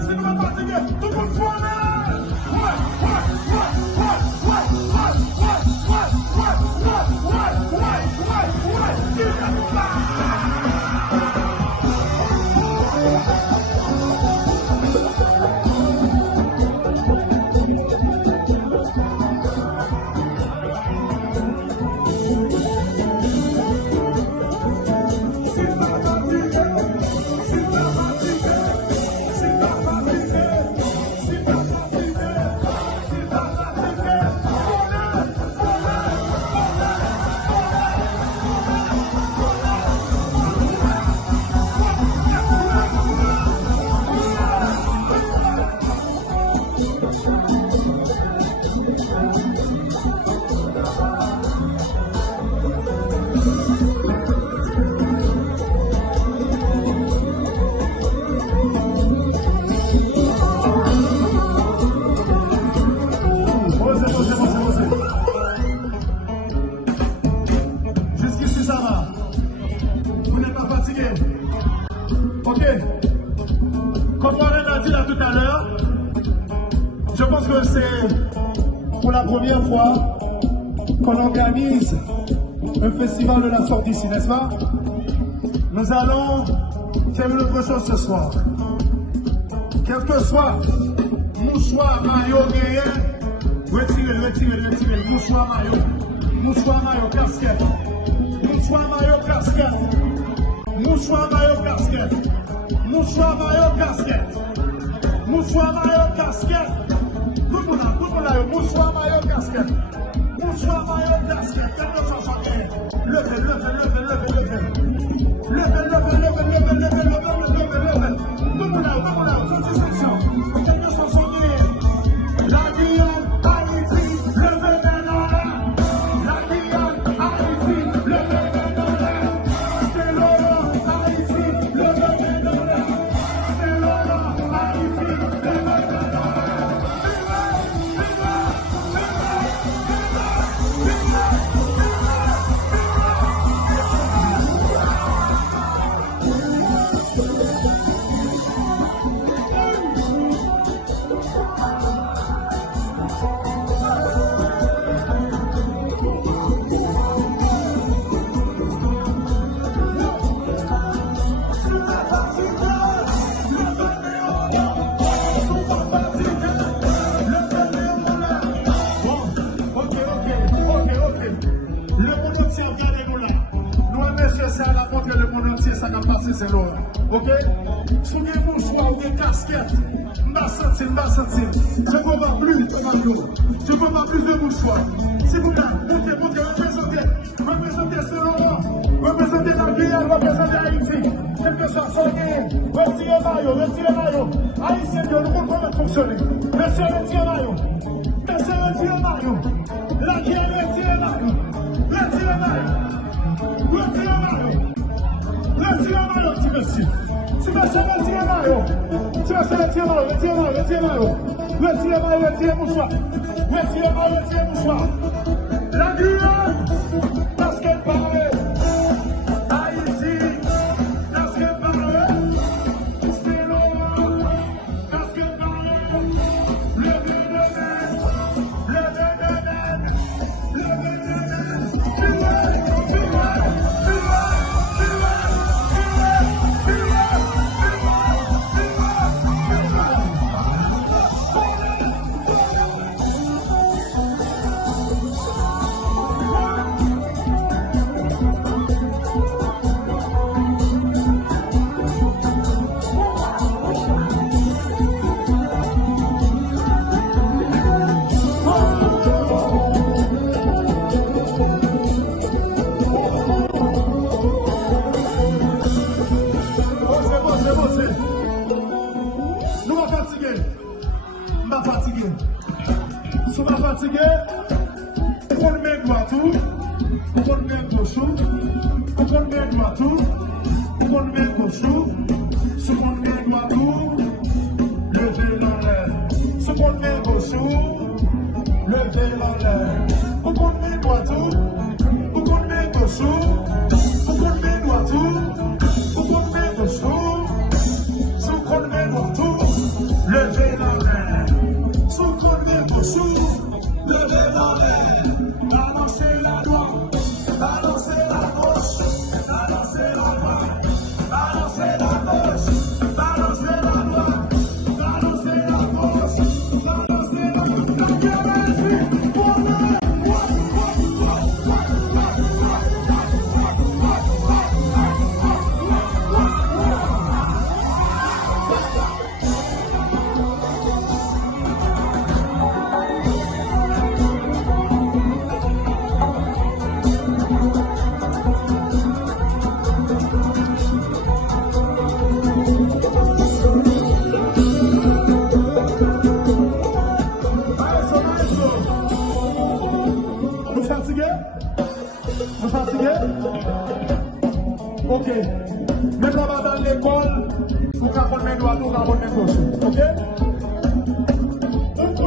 si nous pas fatigué, tout le monde première fois qu'on organise un festival de la sorte ici, n'est-ce pas? Nous allons faire une autre chose ce soir. Quel que soit mouchoir, maillot, retirez, mouchoir, maillot, casquette, mouchoir, maillot, casquette, mouchoir, maillot, casquette, mouchoir, maillot, casquette, mouchoir, maillot, casquette. Tout le monde là, mouchoir, maillot, casquette. Mouchoir, maillot, casquette. Quel que soit son air. Levez. Tout le monde là, satisfaction. Quel que soit son air. La Guyane, Haïti, levez maintenant là. La Guyane, Haïti, levez maintenant là. C'est Laurent, Haïti, levez maintenant là. C'est Laurent, Haïti, levez maintenant là. Ça n'a passé, c'est l'heure. Ok? Souvenez-vous, soit ou des casquettes. M'a senti. Je ne veux pas plus de tomato. Je ne veux pas plus de mouchoirs. S'il vous plaît, montrez, représentez ce Laurent. Représentez la Guyane, représentez Haïti. Quel que soit son nez, retirez maillot. Haïtien, nous ne pouvons pas fonctionner. Monsieur, retirez maillot. La Guyane, retirez maillot. Tu vas retirer mouchoir. La Guyane, parce qu'elle parle. Haïti, parce qu'elle parle. C'est Laurent, parce qu'elle parle. Le Vous fatigué? Vous fatigué? Ok. Même là-bas dans l'école, vous pouvez prendre mes doigts, vous pouvez prendre mes gauches. Ok?